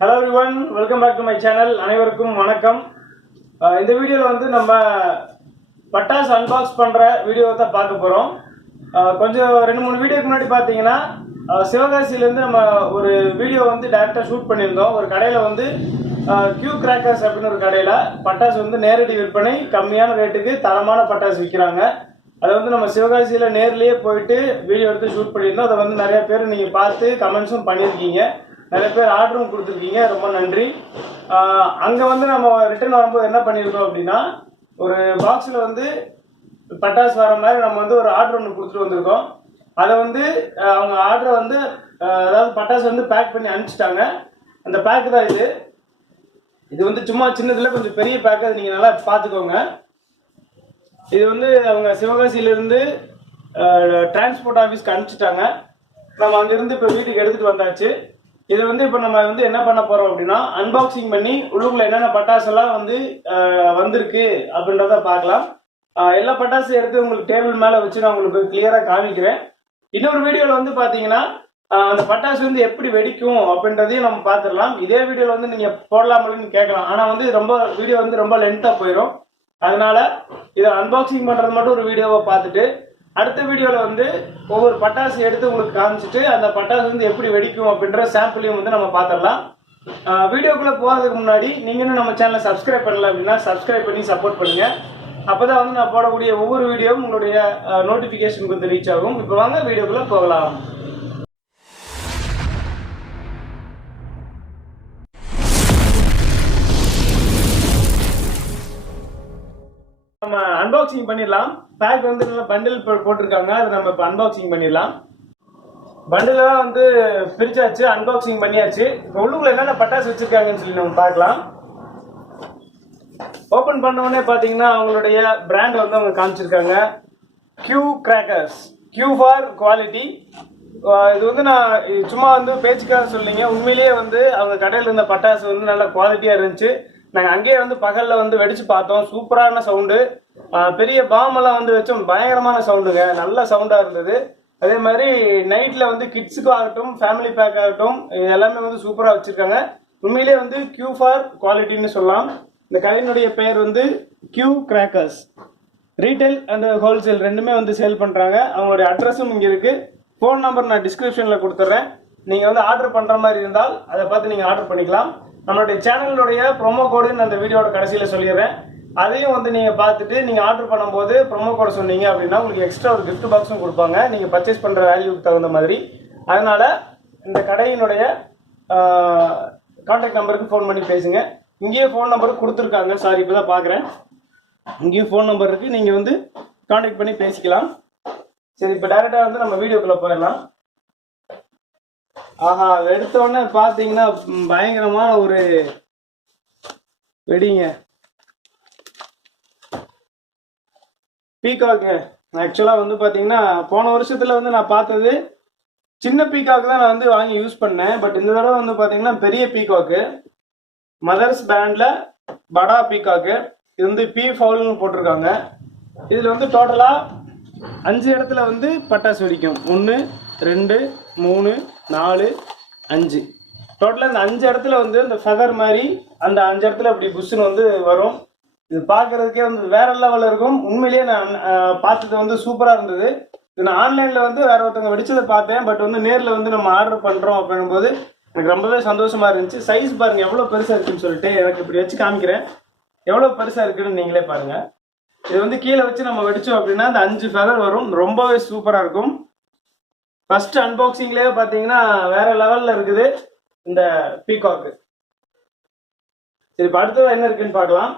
Hello everyone, welcome back to my channel. அனைவருக்கும் வணக்கம். இந்த வீடியோல வந்து நம்ம பட்டாசு அன்பாக்ஸ் பண்ற வீடியோவை தான் பார்க்க போறோம். கொஞ்சம் 2-3 வீடியோக்கு முன்னாடி பாத்தீங்கன்னா சிவகாசியில இருந்து நம்ம ஒரு வீடியோ வந்து டைரக்டா ஷூட் பண்ணியிருந்தோம். ஒரு கடையில வந்து கியூ கிராக்கர்ஸ் அப்படின ஒரு கடையில பட்டாசு வந்து நேரடி விற்பனை கம்மியான ரேட்டுக்கு தரமான பட்டாசு விக்கிறாங்க. அது வந்து நம்ம சிவகாசியில நேர்லயே போயிட்டு வீடியோ எடுத்து ஷூட் பண்ணியிருந்தோம். அதை வந்து நிறைய பேர் நீங்க பார்த்து கமெண்ட்ஸும் பண்ணியிருக்கீங்க. நிறைய பேர் ஆர்டரும் கொடுத்துருக்கீங்க, ரொம்ப நன்றி. அங்கே வந்து நம்ம ரிட்டர்ன் வரும்போது என்ன பண்ணியிருக்கோம் அப்படின்னா, ஒரு பாக்ஸில் வந்து பட்டாசு வர மாதிரி நம்ம வந்து ஒரு ஆர்டர் ஒன்று கொடுத்துட்டு வந்திருக்கோம். அதை வந்து அவங்க ஆர்டரை வந்து அதாவது பட்டாசு வந்து பேக் பண்ணி அனுப்பிச்சிட்டாங்க. அந்த பேக்கு தான் இது. இது வந்து சும்மா சின்னதில் கொஞ்சம் பெரிய பேக்கு, அது நீங்கள் நல்லா பார்த்துக்கோங்க. இது வந்து அவங்க சிவகாசியிலேருந்து டிரான்ஸ்போர்ட் ஆஃபீஸ்க்கு அனுப்பிச்சிட்டாங்க. நம்ம அங்கேருந்து இப்போ வீட்டுக்கு எடுத்துகிட்டு வந்தாச்சு. இது வந்து இப்போ நம்ம வந்து என்ன பண்ண போறோம் அப்படின்னா, அன்பாக்சிங் பண்ணி உள்ளுக்குள்ள என்னென்ன பட்டாசெல்லாம் வந்து வந்திருக்கு அப்படின்றத பார்க்கலாம். எல்லா பட்டாசும் எடுத்து உங்களுக்கு டேபிள் மேலே வச்சு நான் உங்களுக்கு கிளியராக காமிக்கிறேன். இன்னொரு வீடியோவில் வந்து பார்த்தீங்கன்னா அந்த பட்டாசு வந்து எப்படி வெடிக்கும் அப்படின்றதையும் நம்ம பார்த்துடலாம். இதே வீடியோவில் வந்து நீங்கள் போடலாமலன்னு கேட்கலாம், ஆனால் வந்து வீடியோ வந்து ரொம்ப லென்த்தாக போயிடும். அதனால இதை அன்பாக்சிங் பண்ணுறது மட்டும் ஒரு வீடியோவை பார்த்துட்டு அடுத்த வீடியோவில் வந்து ஒவ்வொரு பட்டாசு எடுத்து உங்களுக்கு காமிச்சிட்டு அந்த பட்டாசு வந்து எப்படி வெடிக்கும் அப்படின்ற சாம்பிளையும் வந்து நம்ம பார்த்துடலாம். வீடியோக்குள்ளே போகிறதுக்கு முன்னாடி நீங்களும் நம்ம சேனலை சப்ஸ்கிரைப் பண்ணல அப்படின்னா சப்ஸ்கிரைப் பண்ணி சப்போர்ட் பண்ணுங்கள். அப்போ தான் வந்து நான் போடக்கூடிய ஒவ்வொரு வீடியோவும் உங்களுடைய நோட்டிஃபிகேஷனுக்கு வந்து ரீச் ஆகும். இப்போ வாங்க வீடியோக்குள்ளே போகலாம். நம்ம அன்பாக்சிங் பண்ணிடலாம். பேக் வந்து நல்லா பண்டில் போட்டிருக்காங்க, அதை நம்ம இப்போ அன்பாக்சிங் பண்ணிடலாம். பண்டிலாம் வந்து பிரிச்சாச்சு, அன்பாக்சிங் பண்ணியாச்சு. இப்போ உள்ளுக்குள்ள என்னென்ன பட்டாசு வச்சிருக்காங்கன்னு சொல்லி நம்ம பார்க்கலாம். ஓப்பன் பண்ண உடனே பார்த்தீங்கன்னா அவங்களுடைய பிராண்ட் வந்து அவங்க காமிச்சிருக்காங்க, Q crackers, Q for quality. இது வந்து நான் சும்மா வந்து பேச்சுக்காக சொல்லிங்க, உண்மையிலேயே வந்து அவங்க கடையில் இருந்த பட்டாசு வந்து நல்ல குவாலிட்டியாக இருந்துச்சு. நாங்கள் அங்கேயே வந்து பகலில் வந்து வெடிச்சு பார்த்தோம், சூப்பரான சவுண்டு. பெரிய பாம்பெல்லாம் வந்து வச்சோம், பயங்கரமான சவுண்டுங்க, நல்ல சவுண்டாக இருந்தது. அதே மாதிரி நைட்டில் வந்து கிட்ஸுக்கும் ஆகட்டும் ஃபேமிலி பேக் ஆகட்டும் எல்லாமே வந்து சூப்பராக வச்சுருக்காங்க. உண்மையிலேயே வந்து கியூ ஃபார் குவாலிட்டின்னு சொல்லலாம். இந்த கடையினுடைய பெயர் வந்து Q crackers. Retail and wholesale ரெண்டுமே வந்து சேல் பண்ணுறாங்க. அவங்களுடைய அட்ரஸும் இங்கே இருக்குது. ஃபோன் நம்பர் நான் டிஸ்கிரிப்ஷனில் கொடுத்துட்றேன். நீங்கள் வந்து ஆர்டர் பண்ணுற மாதிரி இருந்தால் அதை பார்த்து நீங்கள் ஆர்டர் பண்ணிக்கலாம். நம்மளுடைய சேனலுடைய ப்ரோமோ கோடுன்னு அந்த வீடியோட கடைசியில் சொல்லிடுறேன். அதையும் வந்து நீங்கள் பார்த்துட்டு நீங்கள் ஆர்டர் பண்ணும்போது ப்ரோமோ கோடை சொன்னீங்க அப்படின்னா உங்களுக்கு எக்ஸ்ட்ரா ஒரு கிஃப்ட் பாக்ஸும் கொடுப்பாங்க, நீங்கள் பர்ச்சேஸ் பண்ணுற வேல்யூக்கு தகுந்த மாதிரி. அதனால் இந்த கடையினுடைய கான்டாக்ட் நம்பருக்கு ஃபோன் பண்ணி பேசுங்க. இங்கேயே ஃபோன் நம்பருக்கு கொடுத்துருக்காங்க, சாரி இப்போ தான் பார்க்குறேன். இங்கேயும் ஃபோன் நம்பர் இருக்குது, நீங்கள் வந்து கான்டாக்ட் பண்ணி பேசிக்கலாம். சரி, இப்போ டைரெக்டாக வந்து நம்ம வீடியோக்குள்ளே போயிடலாம். ஆஹா, எடுத்தோடனே பார்த்தீங்கன்னா பயங்கரமான ஒரு வெடிங்க, பீகாக்கு. ஆக்சுவலாக வந்து பார்த்தீங்கன்னா போன வருஷத்தில் வந்து நான் பார்த்தது சின்ன பீகாக்கு தான் நான் வந்து வாங்கி யூஸ் பண்ணேன். பட் இந்த தடவை வந்து பார்த்தீங்கன்னா பெரிய பீகாக்கு, மதர்ஸ் பேண்டில் படா பீகாக்கு. இது வந்து பி ஃபவுல்னு போட்டிருக்காங்க. இதில் வந்து டோட்டலாக 5 இடத்துல வந்து பட்டாசு வெடிக்கும். 1 2 3 4 5. டோட்டலாக இந்த 5 இடத்துல வந்து இந்த ஃபெதர் மாதிரி அந்த 5 இடத்துல அப்படி புஷ்ஷுன்னு வந்து வரும். இது பார்க்குறதுக்கே வந்து வேற லெவலில் இருக்கும். உண்மையிலேயே நான் பார்த்தது வந்து சூப்பராக இருந்தது. இது நான் ஆன்லைனில் வந்து வேற ஒருத்தவங்க வெடிச்சதை பார்த்தேன். பட் வந்து நேரில் வந்து நம்ம ஆர்டர் பண்ணுறோம் அப்படின்னும்போது எனக்கு ரொம்பவே சந்தோஷமாக இருந்துச்சு. சைஸ் பாருங்கள் எவ்வளோ பெருசாக இருக்குன்னு சொல்லிட்டு எனக்கு இப்படி வச்சு காமிக்கிறேன், எவ்வளோ பெருசாக இருக்குன்னு நீங்களே பாருங்கள். இது வந்து கீழே வச்சு நம்ம வெடிச்சோம் அப்படின்னா அந்த 5 ஃபெதர் வரும், ரொம்பவே சூப்பராக இருக்கும். ஃபர்ஸ்ட் அன்பாக்சிங்லேயே பார்த்தீங்கன்னா வேற லெவலில் இருக்குது இந்த பீகாக்கு. சரி, இப்போ அடுத்தது என்ன இருக்குன்னு பார்க்கலாம்.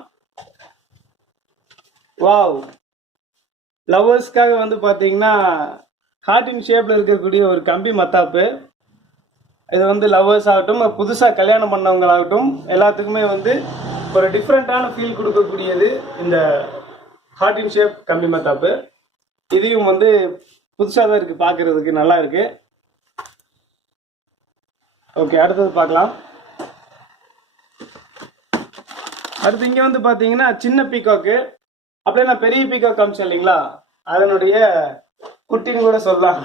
வாவ், லவ்வர்ஸ்க்காக வந்து பார்த்தீங்கன்னா ஹார்ட்டின் ஷேப்பில் இருக்கக்கூடிய ஒரு கம்பி மத்தாப்பு. இது வந்து லவ்வர்ஸ் ஆகட்டும் புதுசாக கல்யாணம் பண்ணவங்களாகட்டும் எல்லாத்துக்குமே வந்து ஒரு டிஃப்ரெண்ட்டான ஃபீல் கொடுக்கக்கூடியது இந்த ஹார்ட்டின் ஷேப் கம்பி மத்தாப்பு. இதையும் வந்து புதுசாக தான் இருக்குது, பார்க்குறதுக்கு நல்லா இருக்குது. ஓகே, அடுத்தது பார்க்கலாம். அடுத்து இங்கே வந்து பார்த்தீங்கன்னா சின்ன பீகாக்கு, அப்படியே நான் பெரிய பீகாக் காமிச்சேன் இல்லைங்களா, அதனுடைய குட்டின்னு கூட சொல்லலாம்.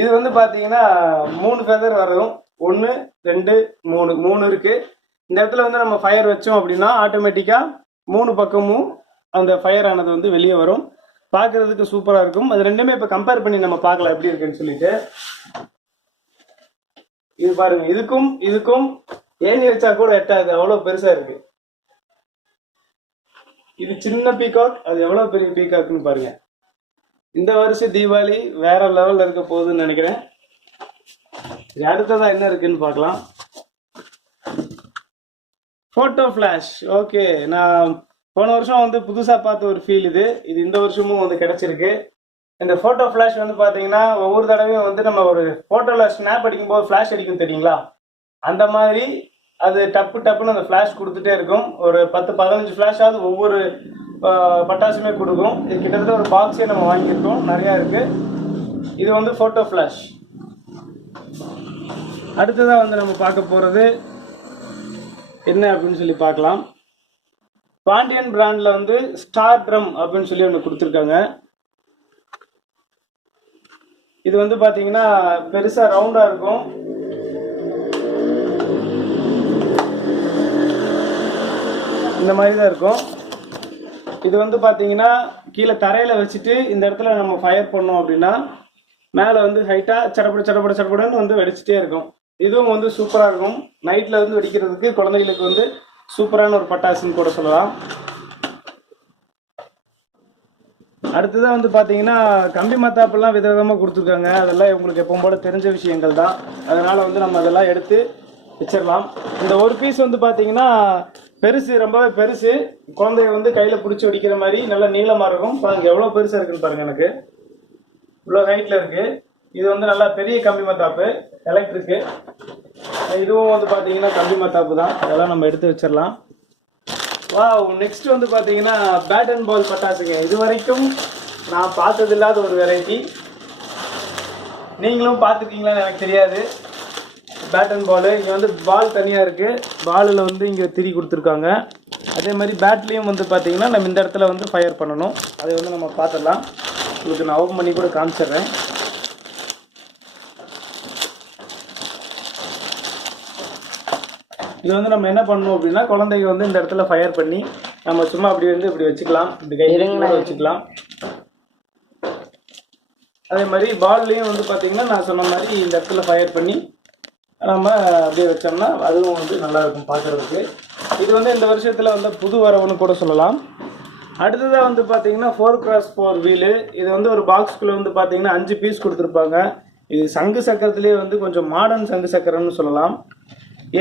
இது வந்து பார்த்தீங்கன்னா 3 ஃபெதர் வரும். 1 2 3 இருக்குது. இந்த இடத்துல வந்து நம்ம ஃபயர் வச்சோம் அப்படின்னா ஆட்டோமேட்டிக்காக 3 பக்கமும் அந்த ஃபயர் ஆனது வந்து வெளியே வரும். பார்க்குறதுக்கு சூப்பராக இருக்கும். அது ரெண்டுமே இப்போ கம்பேர் பண்ணி நம்ம பார்க்கலாம் எப்படி இருக்குன்னு சொல்லிட்டு. இது பாருங்க, இதுக்கும் ஏணி வச்சா கூட எட்டாது, அவ்வளோ பெருசாக இருக்குது. இது சின்ன பீகாக், அது எவ்வளோ பெரிய பீகாக்னு பாருங்க. இந்த வருஷம் தீபாவளி வேற லெவலில் இருக்க போகுதுன்னு நினைக்கிறேன். அடுத்ததான் என்ன இருக்குன்னு பார்க்கலாம். Photo flash. ஓகே, நான் போன வருஷம் வந்து புதுசாக பார்த்த ஒரு ஃபீல் இது இந்த வருஷமும் வந்து கிடச்சிருக்கு. இந்த ஃபோட்டோ ஃப்ளாஷ் வந்து பார்த்தீங்கன்னா ஒவ்வொரு தடவையும் வந்து நம்ம ஒரு ஃபோட்டோவில் ஸ்னாப் அடிக்கும்போது ஃப்ளாஷ் அடிக்கும் தெரியுங்களா, அந்த மாதிரி அது டப்புன்னு அந்த ஃப்ளாஷ் கொடுத்துட்டே இருக்கும். ஒரு 10-15 ஃப்ளாஷாவது ஒவ்வொரு பட்டாசுமே கொடுக்கும். இது கிட்டத்தட்ட ஒரு பாக்ஸே நம்ம வாங்கியிருக்கோம், நிறையா இருக்குது. இது வந்து ஃபோட்டோ ஃப்ளாஷ். அடுத்ததாக வந்து நம்ம பார்க்க போகிறது என்ன அப்படின்னு சொல்லி பார்க்கலாம். பாண்டியன் பிராண்டில் வந்து ஸ்டார் ட்ரம் அப்படின்னு சொல்லி ஒன்று கொடுத்துருக்காங்க. இது வந்து பார்த்தீங்கன்னா பெருசாக ரவுண்டாக இருக்கும். இந்த மாதிரி தான் இருக்கும். இது வந்து பார்த்தீங்கன்னா கீழே தரையில் வச்சுட்டு இந்த இடத்துல நம்ம ஃபயர் பண்ணோம் அப்படின்னா மேலே வந்து ஹைட்டாக சடப்படன்னு வந்து வெடிச்சிட்டே இருக்கும். இதுவும் வந்து சூப்பராக இருக்கும். நைட்டில் வந்து வெடிக்கிறதுக்கு குழந்தைகளுக்கு வந்து சூப்பரான ஒரு பட்டாசுன்னு கூட சொல்லலாம். அடுத்ததான் வந்து பார்த்தீங்கன்னா கம்பி மத்தாப்பெல்லாம் விதவிதமாக கொடுத்துருக்காங்க. அதெல்லாம் உங்களுக்கு எப்பவும் போல தெரிஞ்ச விஷயங்கள் தான். அதனால் வந்து நம்ம அதெல்லாம் எடுத்து வச்சிடலாம். இந்த ஒரு பீஸ் வந்து பார்த்தீங்கன்னா பெருசு, ரொம்பவே பெருசு. குழந்தைய வந்து கையில் பிடிச்சி வெடிக்கிற மாதிரி நல்லா நீளமாக இருக்கும். பாருங்க எவ்வளோ பெருசாக இருக்குன்னு பாருங்கள். எனக்கு இவ்வளோ ஹைட்டில் இருக்குது. இது வந்து நல்லா பெரிய கம்பி மத்தாப்பு, எலக்ட்ரிக்கு. இதுவும் வந்து பார்த்தீங்கன்னா கம்பி மத்தாப்பு தான். அதெல்லாம் நம்ம எடுத்து வச்சிடலாம். நெக்ஸ்ட் வந்து பார்த்தீங்கன்னா பேட் அண்ட் பால் பட்டாசுங்க. இது வரைக்கும் நான் பார்த்தது இல்லாத ஒரு வெரைட்டி. நீங்களும் பார்த்துருக்கீங்களான்னு எனக்கு தெரியாது. பேட் அண்ட் பால், இங்கே வந்து பால் தனியாக இருக்குது. பாலில் வந்து இங்கே திரி கொடுத்துருக்காங்க. அதே மாதிரி பேட்லேயும் வந்து பார்த்தீங்கன்னா நம்ம இந்த இடத்துல வந்து ஃபயர் பண்ணணும். அதை வந்து நம்ம பார்த்துடலாம். உங்களுக்கு நான் ஓப்பன் பண்ணி கூட காமிச்சிடுறேன். இது வந்து நம்ம என்ன பண்ணணும் அப்படின்னா குழந்தைங்க வந்து இந்த இடத்துல ஃபயர் பண்ணி நம்ம சும்மா அப்படி வந்து இப்படி வச்சுக்கலாம், இப்படி கையில வச்சுக்கலாம். அதே மாதிரி பால்லையும் வந்து பார்த்தீங்கன்னா நான் சொன்ன மாதிரி இந்த இடத்துல ஃபயர் பண்ணி நம்ம அப்படியே வச்சோம்னா அதுவும் வந்து நல்லா இருக்கும் பார்க்குறதுக்கு. இது வந்து இந்த வருஷத்தில் வந்து புது வரவுன்னு கூட சொல்லலாம். அடுத்ததாக வந்து பார்த்தீங்கன்னா 4x4 வீலு. இது வந்து ஒரு பாக்ஸ்குள்ளே வந்து பார்த்தீங்கன்னா 5 பீஸ் கொடுத்துருப்பாங்க. இது சங்கு சக்கரத்துலேயே வந்து கொஞ்சம் மாடர்ன் சங்கு சக்கரம்னு சொல்லலாம்.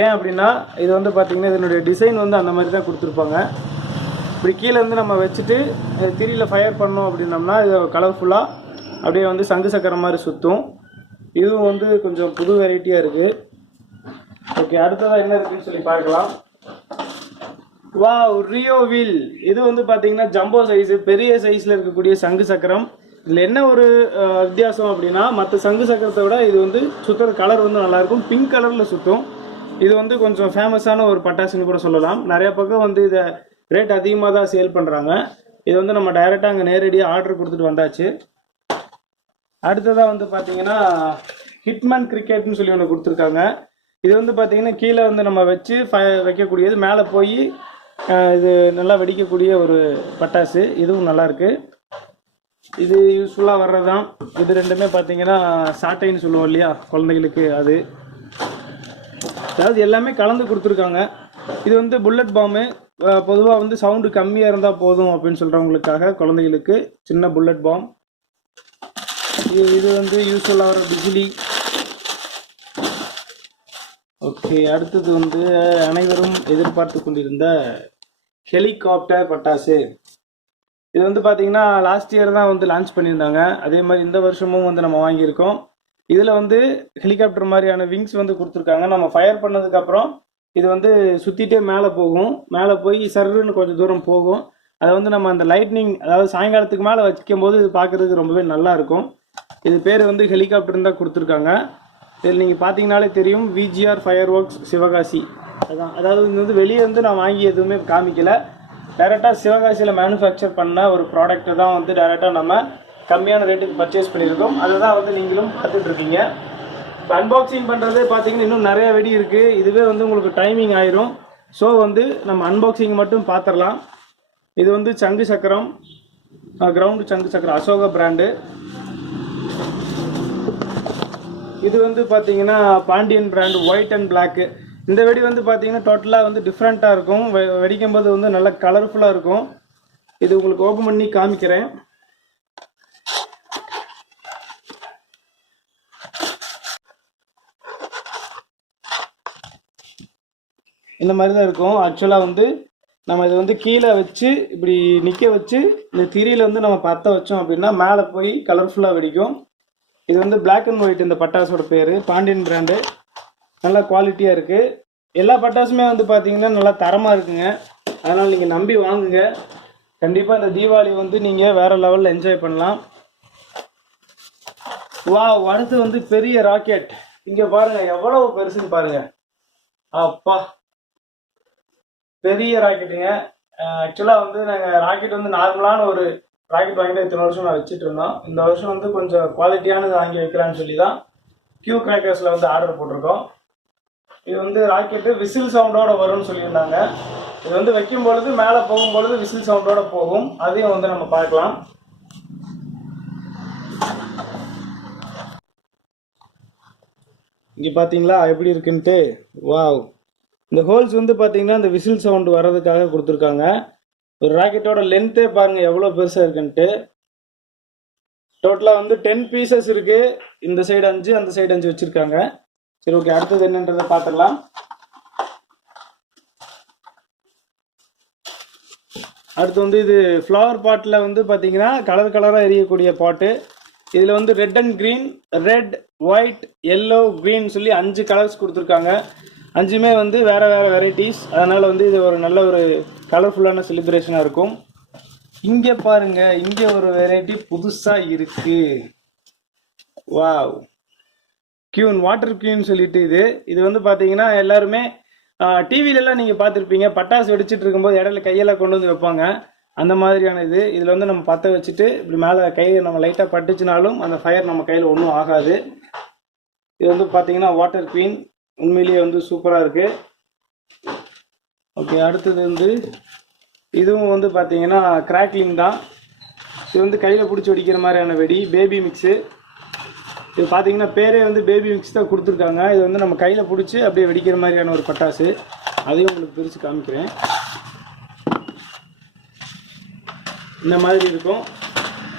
ஏன் அப்படின்னா இது வந்து பார்த்தீங்கன்னா இதனுடைய டிசைன் வந்து அந்த மாதிரி தான் கொடுத்துருப்பாங்க. இப்படி கீழே வந்து நம்ம வச்சுட்டு திரியில் ஃபயர் பண்ணோம் அப்படின்னோம்னா இது கலர்ஃபுல்லாக அப்படியே வந்து சங்கு சக்கரம் மாதிரி சுற்றும். இதுவும் வந்து கொஞ்சம் புது வெரைட்டியாக இருக்குது. ஓகே, அடுத்ததாக என்ன இருக்குன்னு சொல்லி பார்க்கலாம். Rio wheel. இது வந்து பார்த்தீங்கன்னா ஜம்போ சைஸு, பெரிய சைஸில் இருக்கக்கூடிய சங்கு சக்கரம். இதில் என்ன ஒரு வித்தியாசம் அப்படின்னா மற்ற சங்கு சக்கரத்தை விட இது வந்து சுற்றுற கலர் வந்து நல்லாயிருக்கும். பிங்க் கலரில் சுற்றும். இது வந்து கொஞ்சம் ஃபேமஸான ஒரு பட்டாசுன்னு கூட சொல்லலாம். நிறைய பக்கம் வந்து இதை ரேட் அதிகமாக தான் சேல் பண்ணுறாங்க. இது வந்து நம்ம டைரெக்டாக அங்கே நேரடியாக ஆர்டர் கொடுத்துட்டு வந்தாச்சு. அடுத்ததாக வந்து பார்த்தீங்கன்னா ஹிட்மேன் கிரிக்கெட்னு சொல்லி ஒன்று கொடுத்துருக்காங்க. இது வந்து பார்த்தீங்கன்னா கீழே வந்து நம்ம வச்சு வைக்கக்கூடியது, மேலே போய் இது நல்லா வெடிக்கக்கூடிய ஒரு பட்டாசு. இதுவும் நல்லாயிருக்கு. இது யூஸ்ஃபுல்லாக வர்றது தான். இது ரெண்டுமே பார்த்தீங்கன்னா சாட்டைன்னு சொல்லுவோம் இல்லையா குழந்தைகளுக்கு, அது அதாவது எல்லாமே கலந்து கொடுத்துருக்காங்க. இது வந்து புல்லட் பாம்பு. பொதுவாக வந்து சவுண்டு கம்மியாக இருந்தால் போதும் அப்படின்னு சொல்கிறவங்களுக்காக குழந்தைகளுக்கு சின்ன புல்லட் பாம். இது வந்து யூஸ்ஃபுல்லாக வர பிஜிலி. ஓகே, அடுத்தது வந்து அனைவரும் எதிர்பார்த்து கொண்டிருந்த ஹெலிகாப்டர் பட்டாசு. இது வந்து பார்த்தீங்கன்னா லாஸ்ட் இயர் தான் வந்து லான்ச் பண்ணியிருந்தாங்க. அதே மாதிரி இந்த வருஷமும் வந்து நம்ம வாங்கியிருக்கோம். இதில் வந்து ஹெலிகாப்டர் மாதிரியான விங்ஸ் வந்து கொடுத்துருக்காங்க. நம்ம ஃபயர் பண்ணதுக்கப்புறம் இது வந்து சுற்றிட்டே மேலே போகும். மேலே போய் சர்ன்னு கொஞ்சம் தூரம் போகும். அதை வந்து நம்ம அந்த லைட்னிங், அதாவது சாயங்காலத்துக்கு மேலே வச்சுக்கும் போது இது பார்க்குறதுக்கு ரொம்பவே நல்லாயிருக்கும். இது பேர் வந்து ஹெலிகாப்டர் தான் கொடுத்துருக்காங்க. இதில் நீங்கள் பார்த்தீங்கனாலே தெரியும், VGR ஃபயர் ஒர்க்ஸ் சிவகாசி. அதான், அதாவது இது வந்து வெளியே வந்து நான் வாங்கி எதுவுமே காமிக்கலை. டைரெக்டாக சிவகாசியில் மேனுஃபேக்சர் பண்ண ஒரு ப்ராடக்ட்டை தான் வந்து டைரெக்டாக நம்ம கம்மியான ரேட்டுக்கு பர்ச்சேஸ் பண்ணியிருக்கோம். அதை தான் வந்து நீங்களும் பார்த்துட்ருக்கீங்க. இப்போ அன்பாக்சிங் பண்ணுறது பார்த்தீங்கன்னா இன்னும் நிறைய வெடி இருக்குது. இதுவே வந்து உங்களுக்கு டைமிங் ஆயிரும். ஸோ வந்து நம்ம அன்பாக்சிங் மட்டும் பார்த்துடலாம். இது வந்து சங்கு சக்கரம், கிரவுண்டு சங்கு சக்கரம், அசோகா பிராண்டு. இது வந்து பார்த்தீங்கன்னா Pandian brand, white and black. இந்த வெடி வந்து பார்த்தீங்கன்னா டோட்டலாக வந்து டிஃப்ரெண்ட்டாக இருக்கும். வெடிக்கும் போது வந்து நல்லா கலர்ஃபுல்லாக இருக்கும். இது உங்களுக்கு ஓப்பன் பண்ணி காமிக்கிறேன். இந்த மாதிரி தான் இருக்கும். ஆக்சுவலாக வந்து நம்ம இது வந்து கீழே வச்சு இப்படி நிற்க வச்சு இந்த திரியில் வந்து நம்ம பற்ற வச்சோம் அப்படின்னா மேலே போய் கலர்ஃபுல்லாக வெடிக்கும். இது வந்து பிளாக் அண்ட் ஒயிட். இந்த பட்டாசோட பேர் பாண்டியன் பிராண்டு. நல்லா குவாலிட்டியாக இருக்குது. எல்லா பட்டாசுமே வந்து பார்த்தீங்கன்னா நல்லா தரமாக இருக்குங்க. அதனால் நீங்கள் நம்பி வாங்குங்க. கண்டிப்பாக இந்த தீபாவளி வந்து நீங்கள் வேறு லெவலில் என்ஜாய் பண்ணலாம். வா, அடுத்து வந்து பெரிய ராக்கெட். இங்கே பாருங்கள் எவ்வளவு பெருசுன்னு பாருங்கள். அப்பா, பெரிய ராக்கெட்டுங்க. ஆக்சுவலாக வந்து நாங்கள் ராக்கெட் வந்து நார்மலான ஒரு ராக்கெட் வாங்கிட்டு இத்தனை வருஷம் நான் வச்சுட்டு இருந்தோம். இந்த வருஷம் வந்து கொஞ்சம் குவாலிட்டியானது வாங்கி வைக்கலான்னு சொல்லி தான் கியூ கிராக்கர்ஸில் வந்து ஆர்டர் போட்டிருக்கோம். இது வந்து ராக்கெட்டு விசில் சவுண்டோட வரும்னு சொல்லியிருந்தாங்க. இது வந்து வைக்கும் பொழுது மேலே போகும்பொழுது விசில் சவுண்டோட போகும். அதையும் வந்து நம்ம பார்க்கலாம். இங்கே பார்த்தீங்களா எப்படி இருக்குன்ட்டு. வாவ், இந்த ஹோல்ஸ் வந்து பார்த்தீங்கன்னா இந்த விசில் சவுண்டு வர்றதுக்காக கொடுத்துருக்காங்க. ஒரு ராக்கெட்டோட லென்த்தே பாருங்கள் எவ்வளோ பெருசாக இருக்குன்ட்டு. டோட்டலாக வந்து 10 பீசஸ் இருக்குது. இந்த சைடு 5, அந்த சைடு 5 வச்சுருக்காங்க. சரி, ஓகே, அடுத்தது என்னன்றதை பார்த்துடலாம். அடுத்து வந்து இது ஃப்ளவர் பாட்டில் வந்து பார்த்தீங்கன்னா கலர் கலராக எரியக்கூடிய பாட்டு. இதில் வந்து red and green, red, white, yellow, green சொல்லி 5 கலர்ஸ் கொடுத்துருக்காங்க. 5மே வந்து வேறு வேறு வெரைட்டிஸ். அதனால் வந்து இது ஒரு நல்ல ஒரு கலர்ஃபுல்லான செலிப்ரேஷனாக இருக்கும். இங்கே பாருங்கள், இங்கே ஒரு வெரைட்டி புதுசாக இருக்குது. வாவ், கியூன், வாட்டர் கியூன் சொல்லிட்டு இது வந்து பார்த்தீங்கன்னா எல்லாருமே டிவிலெலாம் நீங்கள் பார்த்துருப்பீங்க. பட்டாசு வெடிச்சிட்டு இருக்கும்போது இடையில கையெல்லாம் கொண்டு வந்து வைப்பாங்க. அந்த மாதிரியான இதில் வந்து நம்ம பற்ற வச்சுட்டு இப்படி மேலே கையை நம்ம லைட்டாக பட்டுச்சுனாலும் அந்த ஃபயர் நம்ம கையில் ஒன்றும் ஆகாது. இது வந்து பார்த்தீங்கன்னா வாட்டர் குவீன். உண்மையிலேயே வந்து சூப்பராக இருக்குது. ஓகே, அடுத்தது வந்து இதுவும் வந்து பார்த்தீங்கன்னா கிராக்லிங் தான். இது வந்து கையில் பிடிச்சி வெடிக்கிற மாதிரியான வெடி, பேபி மிக்ஸு. இது பார்த்தீங்கன்னா பேரே வந்து பேபி மிக்ஸ் தான் கொடுத்துருக்காங்க. இது வந்து நம்ம கையில் பிடிச்சி அப்படியே வெடிக்கிற மாதிரியான ஒரு பட்டாசு. அதையும் உங்களுக்கு பிரித்து காமிக்கிறேன். இந்த மாதிரி இருக்கும்.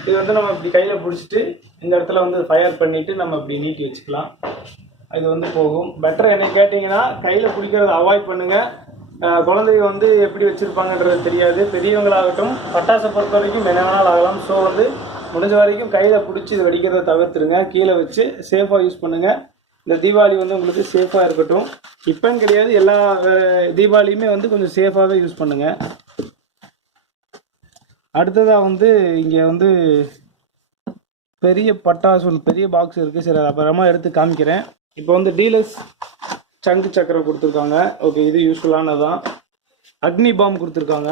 இது வந்து நம்ம இப்படி கையில் பிடிச்சிட்டு இந்த இடத்துல வந்து ஃபயர் பண்ணிவிட்டு நம்ம இப்படி நீட்டி வச்சுக்கலாம். இது வந்து போகும். பெட்டர் என்ன கேட்டிங்கன்னா கையில் பிடிக்கிறத அவாய்ட் பண்ணுங்கள். குழந்தைங்க வந்து எப்படி வச்சுருப்பாங்கன்றது தெரியாது. பெரியவங்களாகட்டும் பட்டாசை பொறுத்த வரைக்கும் என்ன வேணாலும் ஆகலாம். ஸோ வந்து முடிஞ்ச வரைக்கும் கையில் பிடிச்சி இதை வெடிக்கிறத தவிர்த்துருங்க. கீழே வச்சு சேஃபாக யூஸ் பண்ணுங்கள். இந்த தீபாவளி வந்து உங்களுக்கு சேஃபாக இருக்கட்டும். இப்போன்னு கிடையாது, எல்லா தீபாவளியுமே வந்து கொஞ்சம் சேஃபாகவே யூஸ் பண்ணுங்கள். அடுத்ததாக வந்து இங்கே வந்து பெரிய பட்டாசு ஒன்று, பெரிய பாக்ஸ் இருக்குது. சரி, அப்புறமா எடுத்து காமிக்கிறேன். இப்போ வந்து டீலக்ஸ் சங்கு சக்கரம் கொடுத்துருக்காங்க. ஓகே, இது யூஸ்ஃபுல்லானது தான். அக்னி பாம் கொடுத்துருக்காங்க.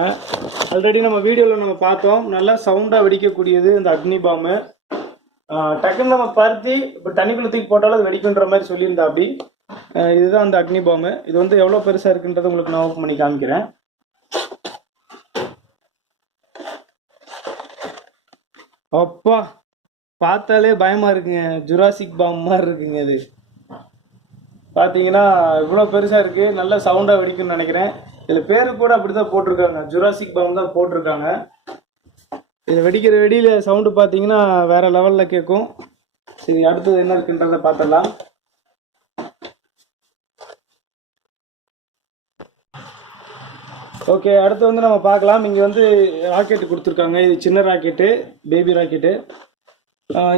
ஆல்ரெடி நம்ம வீடியோவில் நம்ம பார்த்தோம். நல்லா சவுண்டாக வெடிக்கக்கூடியது இந்த அக்னி பாம்பு. டக்குன்னு நம்ம பருத்தி இப்போ தண்ணிக்குள்ள தூக்கி போட்டாலும் அது வெடிக்குன்ற மாதிரி சொல்லியிருந்தா அப்படி. இதுதான் அந்த அக்னி பாம்பு. இது வந்து எவ்வளோ பெருசாக இருக்குன்றது உங்களுக்கு நான் ஓப்பன் பண்ணி காமிக்கிறேன். அப்பா, பார்த்தாலே பயமாக இருக்குங்க. ஜுராசிக் பாம் மாதிரி இருக்குங்க. இது பார்த்தீங்கன்னா இவ்வளோ பெருசாக இருக்குது. நல்ல சவுண்டாக வெடிக்கும்னு நினைக்கிறேன். இதில் பேரு கூட அப்படி தான் போட்டிருக்காங்க, ஜுராசிக் பாம் தான் போட்டிருக்காங்க. இதில் வெடிக்கிற வெடியில் சவுண்டு பார்த்தீங்கன்னா வேறு லெவலில் கேட்கும். சரி, அடுத்தது என்ன இருக்குன்றதை பார்த்துடலாம். ஓகே, அடுத்து வந்து நம்ம பார்க்கலாம். இங்கே வந்து ராக்கெட்டு கொடுத்துருக்காங்க. இது சின்ன ராக்கெட்டு, பேபி ராக்கெட்டு.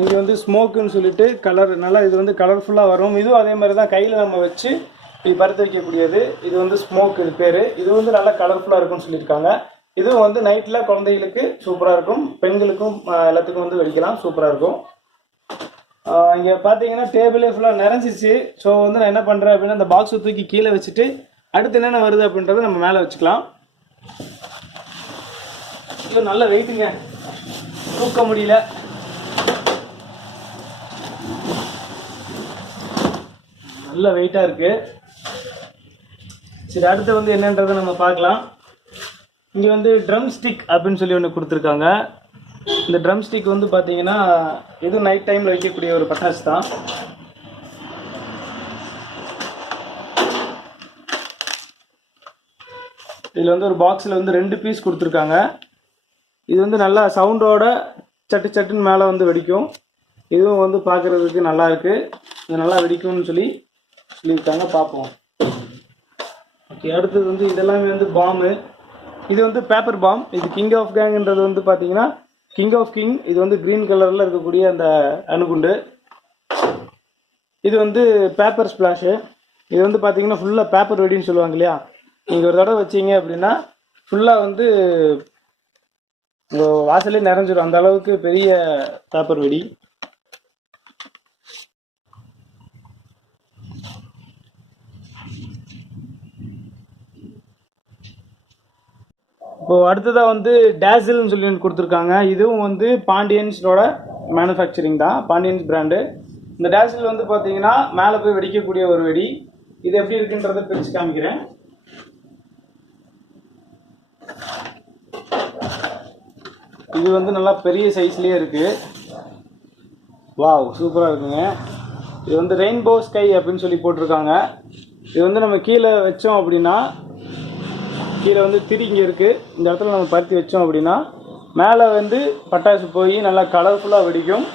இங்கே வந்து ஸ்மோக்குன்னு சொல்லிட்டு கலர் நல்லா இது வந்து கலர்ஃபுல்லாக வரும். இதுவும் அதே மாதிரி தான் கையில் நம்ம வச்சு இப்படி பருத்து வைக்கக்கூடியது. இது வந்து ஸ்மோக், இது பேர். இது வந்து நல்லா கலர்ஃபுல்லாக இருக்கும்னு சொல்லியிருக்காங்க. இதுவும் வந்து நைட்டில் குழந்தைகளுக்கு சூப்பராக இருக்கும். பெண்களுக்கும் எல்லாத்துக்கும் வந்து வெடிக்கலாம், சூப்பராக இருக்கும். இங்கே பார்த்தீங்கன்னா டேபிளே ஃபுல்லாக நிறைஞ்சிச்சு. ஸோ வந்து நான் என்ன பண்ணுறேன் அப்படின்னா இந்த பாக்ஸை தூக்கி கீழே வச்சுட்டு அடுத்து என்னென்ன வருது அப்படின்றத நம்ம மேலே வச்சுக்கலாம். இது நல்ல வெயிட்டுங்க, தூக்க முடியல. நல்ல வெயிட்டாக இருக்குது. சரி, அடுத்து வந்து என்னன்றதை நம்ம பார்க்கலாம். இங்கே வந்து ட்ரம் ஸ்டிக் அப்படின்னு சொல்லி ஒன்று கொடுத்துருக்காங்க. இந்த ட்ரம் ஸ்டிக் வந்து பார்த்தீங்கன்னா எதுவும் நைட் டைமில் வைக்கக்கூடிய ஒரு பட்டாசு தான். இதில் வந்து ஒரு பாக்ஸில் வந்து 2 பீஸ் கொடுத்துருக்காங்க. இது வந்து நல்லா சவுண்டோட சட்டு சட்டுன்னு மேலே வந்து வெடிக்கும். இதுவும் வந்து பார்க்குறதுக்கு நல்லா இருக்குது. இது நல்லா வெடிக்கும்னு சொல்லியிருக்காங்க. பார்ப்போம். ஓகே, அடுத்தது வந்து இதெல்லாமே வந்து பாம்பு. இது வந்து பேப்பர் பாம். இது கிங் ஆஃப் கேங்ன்றது வந்து பார்த்தீங்கன்னா கிங் ஆஃப் கிங். இது வந்து க்ரீன் கலரில் இருக்கக்கூடிய அந்த அணுகுண்டு. இது வந்து பேப்பர் ஸ்ப்ளாஷு. இது வந்து பார்த்தீங்கன்னா ஃபுல்லாக பேப்பர் வெடின்னு சொல்லுவாங்க இல்லையா. நீங்கள் ஒரு தடவை வச்சிங்க அப்படின்னா ஃபுல்லாக வந்து உங்கள் வாசலே நிறைஞ்சிடும். அந்த அளவுக்கு பெரிய பேப்பர் வெடி. இப்போது அடுத்ததாக வந்து டேசில்னு சொல்லி கொடுத்துருக்காங்க. இதுவும் வந்து பாண்டியன்ஸோட மேனுஃபேக்சரிங் தான், பாண்டியன்ஸ் பிராண்டு. இந்த டேசில் வந்து பார்த்தீங்கன்னா மேலே போய் வெடிக்கக்கூடிய ஒரு வெடி. இது எப்படி இருக்குன்றதை பிரித்து காமிக்கிறேன். இது வந்து நல்லா பெரிய சைஸ்லேயே இருக்குது. வாவ், சூப்பராக இருக்குங்க. இது வந்து ரெயின்போ ஸ்கை அப்படின்னு சொல்லி போட்டிருக்காங்க. இது வந்து நம்ம கீழே வச்சோம் அப்படின்னா, கீழே வந்து திரி இங்கே இருக்குது, இந்த இடத்துல நம்ம பருத்தி வச்சோம் அப்படின்னா மேலே வந்து பட்டாசு போய் நல்லா கலர்ஃபுல்லாக வெடிக்கும்.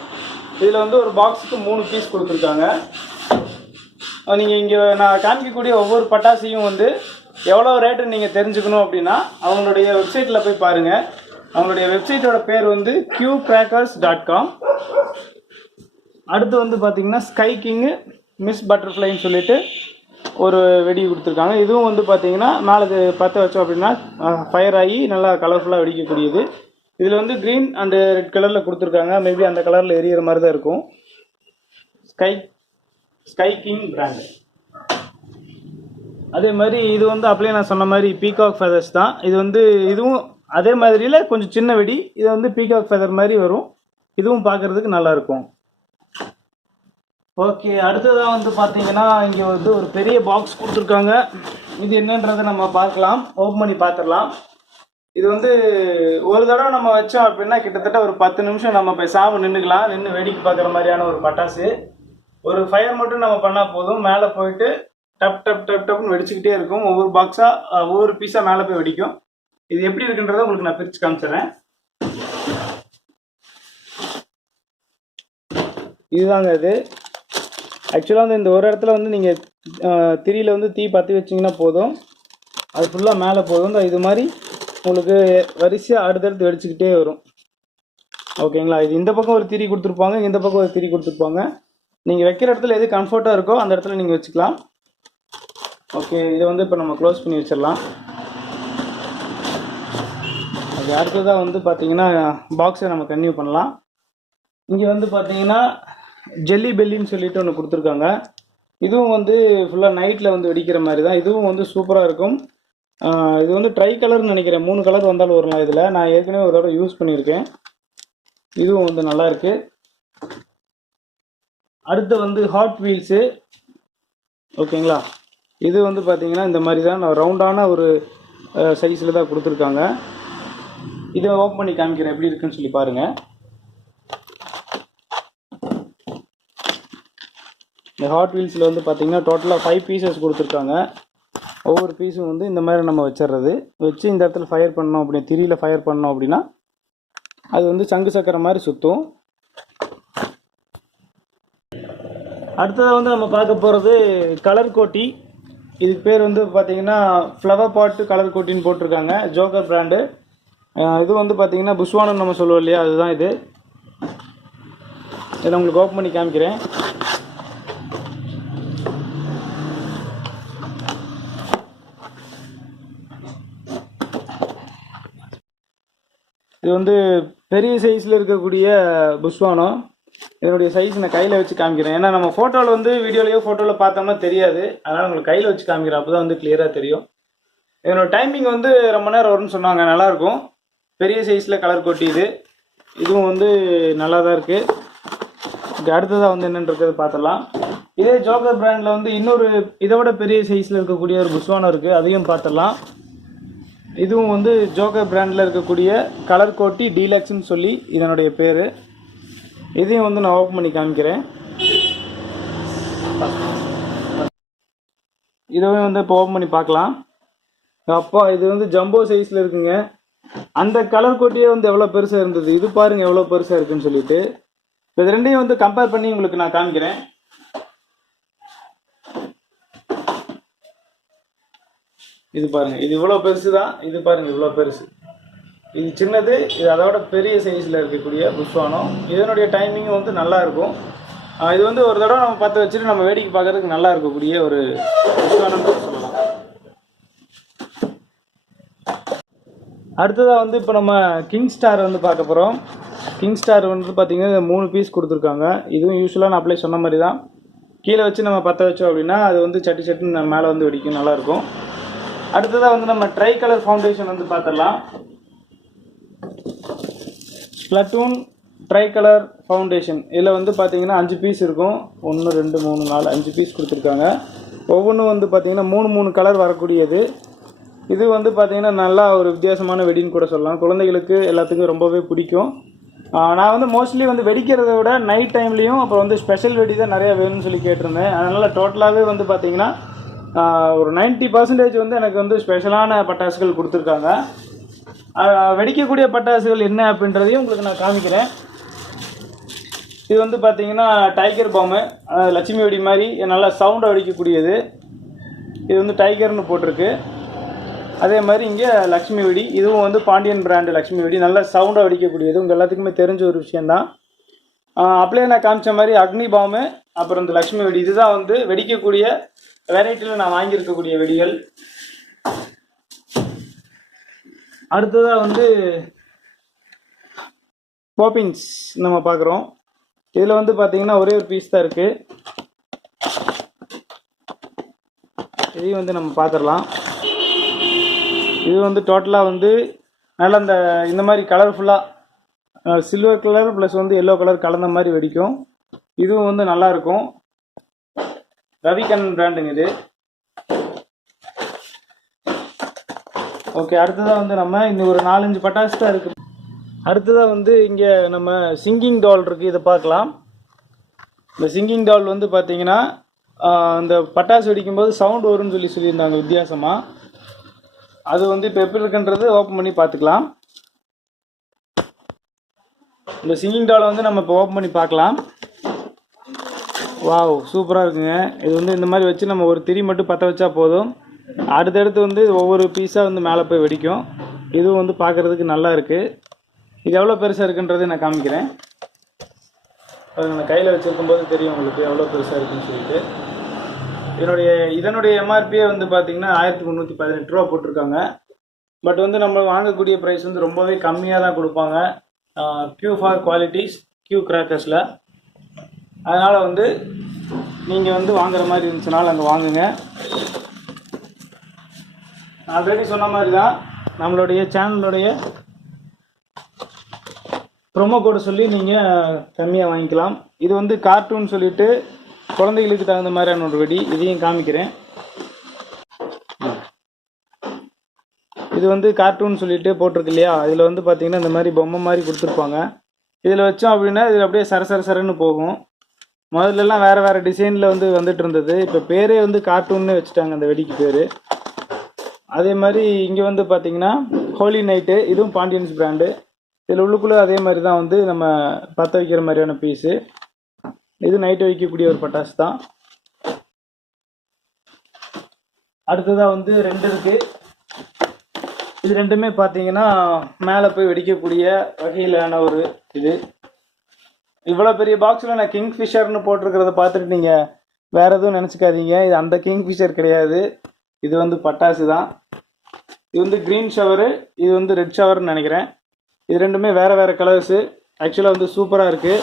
இதில் வந்து ஒரு பாக்ஸுக்கு 3 பீஸ் கொடுத்துருக்காங்க. நீங்கள் இங்கே நான் காமிக்கக்கூடிய ஒவ்வொரு பட்டாசையும் வந்து எவ்வளோ ரேட்டுன்னு நீங்கள் தெரிஞ்சுக்கணும் அப்படின்னா அவங்களுடைய வெப்சைட்டில் போய் பாருங்கள். அவங்களுடைய வெப்சைட்டோட பேர் வந்து qcrackers.com. அடுத்து வந்து பார்த்தீங்கன்னா ஸ்கை கிங்கு மிஸ் பட்டர்ஃப்ளைன்னு சொல்லிட்டு ஒரு வெடி கொடுத்துருக்காங்க. இதுவும் வந்து பார்த்தீங்கன்னா மேலே பற்ற வச்சோம் அப்படின்னா ஃபயர் ஆகி நல்லா கலர்ஃபுல்லாக வெடிக்கக்கூடியது. இதில் வந்து க்ரீன் அண்டு ரெட் கலரில் கொடுத்துருக்காங்க. மேபி அந்த கலரில் எரியிற மாதிரி தான் இருக்கும். Sky king brand. அதே மாதிரி இது வந்து அப்படியே நான் சொன்ன மாதிரி பீகாக் ஃபெதர்ஸ் தான். இது வந்து இதுவும் அதே மாதிரியில் கொஞ்சம் சின்ன வெடி. இது வந்து பீகாக் ஃபெதர் மாதிரி வரும். இதுவும் பார்க்குறதுக்கு நல்லாயிருக்கும். ஓகே, அடுத்ததாக வந்து பார்த்தீங்கன்னா இங்கே வந்து ஒரு பெரிய பாக்ஸ் கொடுத்துருக்காங்க. இது என்னன்றதை நம்ம பார்க்கலாம், ஓப்பன் பண்ணி பார்த்துடலாம். இது வந்து ஒரு தடவை நம்ம வச்சோம் அப்படின்னா கிட்டத்தட்ட ஒரு 10 நிமிஷம் நம்ம பேசாமல் நின்றுக்கலாம், நின்று வேடிக்கை பார்க்குற மாதிரியான ஒரு பட்டாசு. ஒரு ஃபயர் மட்டும் நம்ம பண்ணால் போதும், மேலே போயிட்டு டப் டப் டப் டப்னு வெடிச்சுக்கிட்டே இருக்கும். ஒவ்வொரு பாக்ஸாக ஒவ்வொரு பீஸாக மேலே போய் வெடிக்கும். இது எப்படி இருக்குன்றதை உங்களுக்கு நான் பிரித்து காமிச்சிடுறேன். இதுதாங்க இது. ஆக்சுவலாக வந்து இந்த ஒரு இடத்துல வந்து நீங்கள் திரியில் வந்து தீ பற்றி வச்சிங்கன்னா போதும், அது ஃபுல்லாக மேலே போதும். இது மாதிரி உங்களுக்கு வரிசையாக அடுத்தடுத்து வெடிச்சுக்கிட்டே வரும். ஓகேங்களா. இது இந்த பக்கம் ஒரு திரி கொடுத்துருப்பாங்க, இந்த பக்கம் ஒரு திரி கொடுத்துருப்பாங்க. நீங்கள் வைக்கிற இடத்துல எது கம்ஃபர்ட்டாக இருக்கோ அந்த இடத்துல நீங்கள் வச்சுக்கலாம். ஓகே, இதை வந்து இப்போ நம்ம க்ளோஸ் பண்ணி வச்சிடலாம். அது அடுத்ததாக வந்து பார்த்தீங்கன்னா பாக்ஸை நம்ம கன்டினியூ பண்ணலாம். இங்கே வந்து பார்த்தீங்கன்னா ஜெல்லி பெல்லின்னு சொல்லிட்டு ஒன்று கொடுத்துருக்காங்க. இதுவும் வந்து ஃபுல்லாக நைட்டில் வந்து வெடிக்கிற மாதிரி தான். இதுவும் வந்து சூப்பராக இருக்கும். இது வந்து ட்ரை கலர்னு நினைக்கிறேன், 3 கலர் வந்தாலும் வரலாம். இதில் நான் ஏற்கனவே ஒரு தடவை யூஸ் பண்ணியிருக்கேன். இதுவும் வந்து நல்லாயிருக்கு. அடுத்து வந்து ஹாட் வீல்ஸு. ஓகேங்களா. இது வந்து பார்த்தீங்கன்னா இந்த மாதிரி தான் ரவுண்டான ஒரு சைஸில் தான் கொடுத்துருக்காங்க. இதை ஓப்பன் பண்ணி காமிக்கிறேன் எப்படி இருக்குன்னு சொல்லி பாருங்கள். இந்த ஹாட் வீல்ஸில் வந்து பார்த்தீங்கன்னா டோட்டலாக 5 பீசஸ் கொடுத்துருக்காங்க. ஒவ்வொரு பீஸும் வந்து இந்த மாதிரி நம்ம வச்சிடுறது, வச்சு இந்த இடத்துல ஃபயர் பண்ணோம் அப்படின்னா, திரியில் ஃபயர் பண்ணோம் அப்படின்னா அது வந்து சங்கு சக்கரை மாதிரி சுற்றும். அடுத்ததாக வந்து நம்ம பார்க்க போகிறது கலர் கோட்டி. இதுக்கு பேர் வந்து பார்த்தீங்கன்னா ஃப்ளவர் பாட்டு கலர் கோட்டின்னு போட்டிருக்காங்க, ஜோக்கர் பிராண்டு. இது வந்து பார்த்தீங்கன்னா புஷ்வானம் நம்ம சொல்லுவோம் இல்லையா, அதுதான் இது. இதை உங்களுக்கு ஓப்பன் பண்ணி காமிக்கிறேன். இது வந்து பெரிய சைஸில் இருக்கக்கூடிய புஷ்வானம். இதனுடைய சைஸ் நான் கையில் வச்சு காமிக்கிறேன். ஏன்னா நம்ம ஃபோட்டோவில் வந்து ஃபோட்டோவில் பார்த்தோம்னா தெரியாது, அதனால் உங்களுக்கு கையில் வச்சு காமிக்கிறேன், அப்போ தான் வந்து கிளியராக தெரியும். இதனோட டைமிங் வந்து ரொம்ப நேரம் வரும்னு சொன்னாங்க, நல்லாயிருக்கும். பெரிய சைஸில் கலர் கொட்டி இதுவும் வந்து நல்லா தான் இருக்குது. அடுத்ததாக வந்து என்னன்றது பார்த்துடலாம். இதே ஜோக்கர் பிராண்டில் வந்து இன்னொரு இதை விட பெரிய சைஸில் இருக்கக்கூடிய ஒரு புஷ்வானம் இருக்குது, அதையும் பார்த்துடலாம். இதுவும் வந்து ஜோக்கர் பிராண்டில் இருக்கக்கூடிய கலர் கோட்டி டீலக்ஸ்ன்னு சொல்லி இதனுடைய பேர். இதையும் வந்து நான் ஓப்பன் பண்ணி காமிக்கிறேன். இதுவே வந்து இப்போ ஓப்பன் பண்ணி பார்க்கலாம். அப்பா இது வந்து ஜம்போ சைஸில் இருக்குங்க. அந்த கலர் கோட்டியே வந்து எவ்வளோ பெருசாக இருந்தது, இது பாருங்கள் எவ்வளோ பெருசாக இருக்குன்னு சொல்லிட்டு. இது ரெண்டையும் வந்து கம்பேர் பண்ணி உங்களுக்கு நான் காமிக்கிறேன். இது பாருங்கள், இது இவ்வளோ பெருசு தான். இது பாருங்கள் இவ்வளோ பெருசு. இது சின்னது, இது அதோட பெரிய சைஸில் இருக்கக்கூடிய புஷ்வானம். இதனுடைய டைமிங்கும் வந்து நல்லா இருக்கும். இது வந்து ஒரு தடவை நம்ம பற்ற வச்சுட்டு நம்ம வேடிக்கை பார்க்கறதுக்கு நல்லா இருக்கக்கூடிய ஒரு புஷ்வானம் சொல்லலாம். அடுத்ததாக வந்து இப்போ நம்ம கிங் ஸ்டார் வந்து பார்க்க போகிறோம். கிங் ஸ்டார் வந்து பார்த்திங்கன்னா 3 பீஸ் கொடுத்துருக்காங்க. இதுவும் யூஸ்வலாக நான் அப்ளை சொன்ன மாதிரி தான். கீழே வச்சு நம்ம பற்ற வச்சோம் அப்படின்னா அது வந்து சட்டி சட்டுன்னு மேலே வந்து வெடிக்கும், நல்லாயிருக்கும். அடுத்ததாக வந்து நம்ம ட்ரை கலர் ஃபவுண்டேஷன் வந்து பார்த்துடலாம். ஸ்ப்ளட்டூன் ட்ரை கலர் ஃபவுண்டேஷன். இதில் வந்து பார்த்திங்கன்னா 5 பீஸ் இருக்கும். 1 2 3 4 5 பீஸ் கொடுத்துருக்காங்க. ஒவ்வொன்றும் வந்து பார்த்திங்கன்னா 3 கலர் வரக்கூடியது. இது வந்து பார்த்திங்கன்னா நல்லா ஒரு வித்தியாசமான வெடின்னு கூட சொல்லலாம். குழந்தைகளுக்கு எல்லாத்துக்கும் ரொம்பவே பிடிக்கும். நான் வந்து மோஸ்ட்லி வந்து வெடிக்கிறத விட நைட் டைம்லேயும் அப்புறம் வந்து ஸ்பெஷல் வெடி தான் நிறையா வேணும்னு சொல்லி கேட்டிருந்தேன். அதனால் டோட்டலாகவே வந்து பார்த்திங்கன்னா ஒரு 90% வந்து எனக்கு வந்து ஸ்பெஷலான பட்டாசுகள் கொடுத்துருக்காங்க. வெடிக்கக்கூடிய பட்டாசுகள் என்ன அப்படின்றதையும் உங்களுக்கு நான் காமிக்கிறேன். இது வந்து பார்த்திங்கன்னா டைகர் பாம்பு, லட்சுமி வெடி மாதிரி நல்லா சவுண்டாக வெடிக்கக்கூடியது. இது வந்து டைகர்னு போட்டிருக்கு. அதே மாதிரி இங்கே லக்ஷ்மி வெடி, இதுவும் வந்து பாண்டியன் பிராண்டு லக்ஷ்மி வெடி, நல்லா சவுண்டாக வெடிக்கக்கூடியது. உங்கள் எல்லாத்துக்குமே தெரிஞ்ச ஒரு விஷயந்தான். அப்படியே நான் காமிச்ச மாதிரி அக்னி பாம்பு, அப்புறம் இந்த லக்ஷ்மி வெடி, இதுதான் வந்து வெடிக்கக்கூடிய வெரைட்டியில் நான் வாங்கியிருக்கக்கூடிய வெடிகள். அடுத்ததாக வந்து பாப்பின்ஸ் நம்ம பார்க்குறோம். இதில் வந்து பார்த்திங்கன்னா ஒரே ஒரு பீஸ் தான் இருக்குது. இதையும் வந்து நம்ம பார்த்துடலாம். இது வந்து டோட்டலாக வந்து நல்லா இந்த மாதிரி கலர்ஃபுல்லாக சில்வர் கலர் ப்ளஸ் வந்து எல்லோ கலர் கலந்த மாதிரி வெடிக்கும். இதுவும் வந்து நல்லாயிருக்கும். ரவிகண்ணன் பிராண்டுங்க இது. ஓகே, அடுத்ததாக வந்து நம்ம இந்த ஒரு 4-5 பட்டாசு தான் இருக்குது. அடுத்ததாக வந்து இங்கே நம்ம சிங்கிங் டால் இருக்குது, இதை பார்க்கலாம். இந்த சிங்கிங் டால் வந்து பார்த்திங்கன்னா இந்த பட்டாசு வெடிக்கும்போது சவுண்டு வரும்னு சொல்லியிருந்தாங்க வித்தியாசமாக. அது வந்து இப்போ எப்படி இருக்குன்றது ஓப்பன் பண்ணி பார்த்துக்கலாம். இந்த சிங்கிங் டாலை வந்து நம்ம இப்போ ஓப்பன் பண்ணி பார்க்கலாம். வாவ், சூப்பராக இருக்குங்க. இது வந்து இந்த மாதிரி வச்சு நம்ம ஒரு திரி மட்டும் பற்ற வச்சா போதும். அடுத்தடுத்து வந்து ஒவ்வொரு பீஸாக வந்து மேலே போய் வெடிக்கும். இதுவும் வந்து பார்க்குறதுக்கு நல்லா இருக்குது. இது எவ்வளோ பெருசாக இருக்குன்றது நான் காமிக்கிறேன். அது நான் கையில் வச்சுருக்கும்போது தெரியும் உங்களுக்கு எவ்வளோ பெருசாக இருக்குன்னு சொல்லிட்டு. இதனுடைய எம்ஆர்பியே வந்து பார்த்திங்கன்னா 1318 ரூபா போட்டிருக்காங்க. பட் வந்து நம்ம வாங்கக்கூடிய ப்ரைஸ் வந்து ரொம்பவே கம்மியாக தான் கொடுப்பாங்க. கியூ ஃபார் குவாலிட்டிஸ் கியூ கிராக்கர்ஸில். அதனால் வந்து நீங்கள் வந்து வாங்குற மாதிரி இருந்துச்சுனால அங்கே வாங்குங்க. ஆல்ரெடி சொன்ன மாதிரி தான் நம்மளுடைய சேனலுடைய ப்ரோமோ கோடு சொல்லி நீங்கள் கம்மியாக வாங்கிக்கலாம். இது வந்து கார்ட்டூன் சொல்லிவிட்டு குழந்தைகளுக்கு தகுந்த மாதிரியான ஒரு வெடி. இதையும் காமிக்கிறேன். இது வந்து கார்ட்டூன் சொல்லிட்டு போட்டிருக்கு இல்லையா, இதில் வந்து பார்த்திங்கன்னா இந்த மாதிரி பொம்மை மாதிரி கொடுத்துருப்பாங்க. இதில் வச்சோம் அப்படின்னா இதில் அப்படியே சரசரன்னு போகும். முதல்லலாம் வேறு டிசைனில் வந்து வந்துட்டு இருந்தது. இப்போ பேரே வந்து கார்ட்டூன்னு வச்சுட்டாங்க அந்த வெடிக்கு பேர். அதே மாதிரி இங்கே வந்து பார்த்திங்கன்னா ஹோலி நைட்டு, இதுவும் பாண்டியன்ஸ் பிராண்டு. இதில் உள்ளுக்குள்ளே அதே மாதிரி தான் வந்து நம்ம பற்ற வைக்கிற மாதிரியான பீஸு. இது நைட்டு வைக்கக்கூடிய ஒரு பட்டாசு தான். அடுத்ததாக வந்து 2 இருக்குது. இது ரெண்டுமே பார்த்தீங்கன்னா மேலே போய் வெடிக்கக்கூடிய வகையிலான ஒரு இது. இவ்வளோ பெரிய பாக்ஸில் நான் கிங்ஃபிஷர்னு போட்டிருக்கிறத பார்த்துட்டு நீங்கள் வேறு எதுவும் நினச்சிக்காதீங்க. இது அந்த கிங்ஃபிஷர் கிடையாது, இது வந்து பட்டாசு தான். இது வந்து க்ரீன் ஷவரு, இது வந்து ரெட் ஷவர்னு நினைக்கிறேன். இது ரெண்டுமே வேறு கலர்ஸு. ஆக்சுவலாக வந்து சூப்பராக இருக்குது,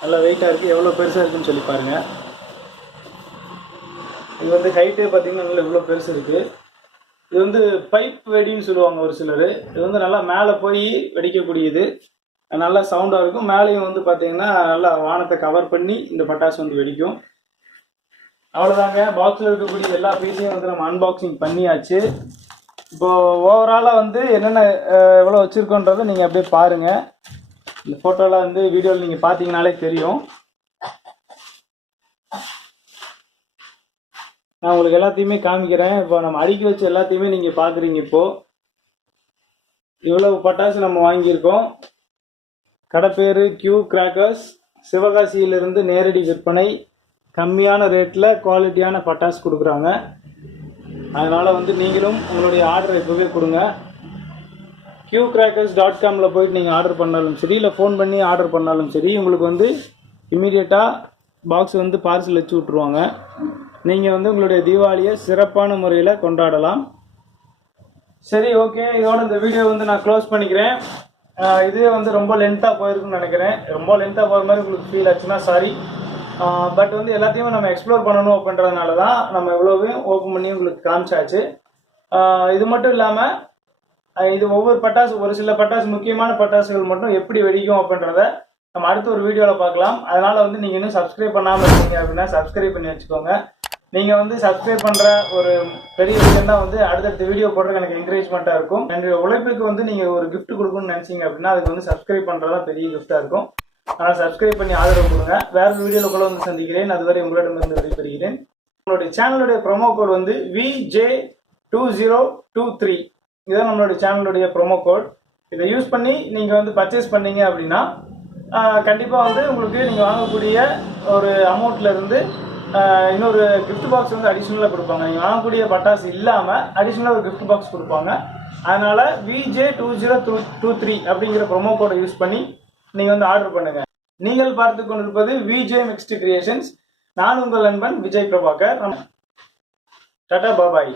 நல்லா வெயிட்டாக இருக்குது. எவ்வளோ பெருசாக இருக்குதுன்னு சொல்லி பாருங்கள். இது வந்து ஹைட்டே பார்த்திங்கன்னா நல்லா இவ்வளோ பெருசு இருக்குது. இது வந்து பைப் வெடின்னு சொல்லுவாங்க ஒரு சிலர். இது வந்து நல்லா மேலே போய் வெடிக்கக்கூடியது, நல்லா சவுண்டாக இருக்கும். மேலேயும் வந்து பார்த்திங்கன்னா நல்லா வானத்தை கவர் பண்ணி இந்த பட்டாசு வந்து வெடிக்கும். அவ்வளோதாங்க, பாக்ஸில் இருக்கக்கூடிய எல்லா பீஸையும் வந்து நம்ம அன்பாக்சிங் பண்ணியாச்சு. இப்போ ஓவராலாக வந்து என்னென்ன எவ்வளோ வச்சுருக்கோன்றதை நீங்கள் அப்படியே பாருங்கள். இந்த ஃபோட்டோவில் வந்து வீடியோவில் நீங்கள் பார்த்தீங்கனாலே தெரியும். நான் உங்களுக்கு எல்லாத்தையுமே காமிக்கிறேன். இப்போ நம்ம அடுக்கி வச்ச எல்லாத்தையுமே நீங்கள் பார்க்குறீங்க. இப்போது இவ்வளவு பட்டாசு நம்ம வாங்கியிருக்கோம். கடை பேர் கியூ கிராக்கர்ஸ். சிவகாசியிலிருந்து நேரடி விற்பனை, கம்மியான ரேட்டில் குவாலிட்டியான பட்டாசு கொடுக்குறாங்க. அதனால் வந்து நீங்களும் உங்களுடைய ஆர்டரை இப்போவே கொடுங்க. qcrackers.comல போயிட்டு நீங்கள் ஆர்டர் பண்ணாலும் சரி, இல்லை ஃபோன் பண்ணி ஆர்டர் பண்ணாலும் சரி, உங்களுக்கு வந்து இமீடியட்டாக பாக்ஸ் வந்து பார்சல் வச்சு விட்ருவாங்க. நீங்கள் வந்து உங்களுடைய தீபாவளியை சிறப்பான முறையில் கொண்டாடலாம். சரி, ஓகே, இதோட இந்த வீடியோ வந்து நான் க்ளோஸ் பண்ணிக்கிறேன். இதுவே வந்து ரொம்ப லென்த்தாக போயிருக்குன்னு நினைக்கிறேன். ரொம்ப லென்த்தாக போகிற மாதிரி உங்களுக்கு ஃபீல் ஆச்சுன்னா சாரி. பட் வந்து எல்லாத்தையுமே நம்ம எக்ஸ்ப்ளோர் பண்ணணும் அப்படின்றதுனால தான் நம்ம எவ்வளோவையும் ஓப்பன் பண்ணி உங்களுக்கு காமிச்சாச்சு. இது மட்டும் இல்லாமல் இது ஒவ்வொரு பட்டாசு, ஒரு சில பட்டாசு, முக்கியமான பட்டாசுகள் மட்டும் எப்படி வெடிக்கும் அப்படின்றத நம்ம அடுத்த ஒரு வீடியோவில் பார்க்கலாம். அதனால் வந்து நீங்கள் இன்னும் சப்ஸ்கிரைப் பண்ணாமல் இருக்கீங்க அப்படின்னா சப்ஸ்கிரைப் பண்ணி வச்சுக்கோங்க. நீங்கள் வந்து சப்ஸ்கிரைப் பண்ணுற ஒரு பெரிய விஷயம் தான் வந்து அடுத்தடுத்த வீடியோ போடுறதுக்கு எனக்கு என்கரேஜ்மெண்ட்டாக இருக்கும். என்னுடைய உழைப்புக்கு வந்து நீங்கள் ஒரு கிஃப்ட் கொடுக்கணும்னு நினச்சிங்க அப்படின்னா அதுக்கு வந்து சப்ஸ்கிரைப் பண்ணுறதா பெரிய கிஃப்ட்டாக இருக்கும். அதனால் சப்ஸ்கிரைப் பண்ணி ஆதரவு கொடுங்க. வேறு வீடியோவில் கூட வந்து சந்திக்கிறேன். அதுவரை உங்களிடமிருந்து விடைபெறுகிறேன். உங்களுடைய சேனலுடைய ப்ரோமோ கோட் வந்து VJ2023. இதுதான் நம்மளுடைய சேனலுடைய ப்ரோமோ கோட். இதை யூஸ் பண்ணி நீங்கள் வந்து பர்ச்சேஸ் பண்ணீங்க அப்படின்னா கண்டிப்பாக வந்து உங்களுக்கு நீங்கள் வாங்கக்கூடிய ஒரு அமௌண்ட்லேருந்து இன்னொரு கிஃப்ட் பாக்ஸ் வந்து அடிஷ்னலாக கொடுப்பாங்க. நீங்கள் வாங்கக்கூடிய பட்டாசு இல்லாமல் அடிஷ்னலாக ஒரு கிஃப்ட் பாக்ஸ் கொடுப்பாங்க. அதனால் VJ2023 அப்படிங்கிற ப்ரோமோ கோடை யூஸ் பண்ணி நீங்கள் வந்து ஆர்டர் பண்ணுங்கள். நீங்கள் பார்த்து கொண்டிருப்பது VJ மிக்ஸ்டு கிரியேஷன்ஸ். நான் உங்கள் நண்பன் விஜய் பிரபாகர். டாடா, பாபாய்.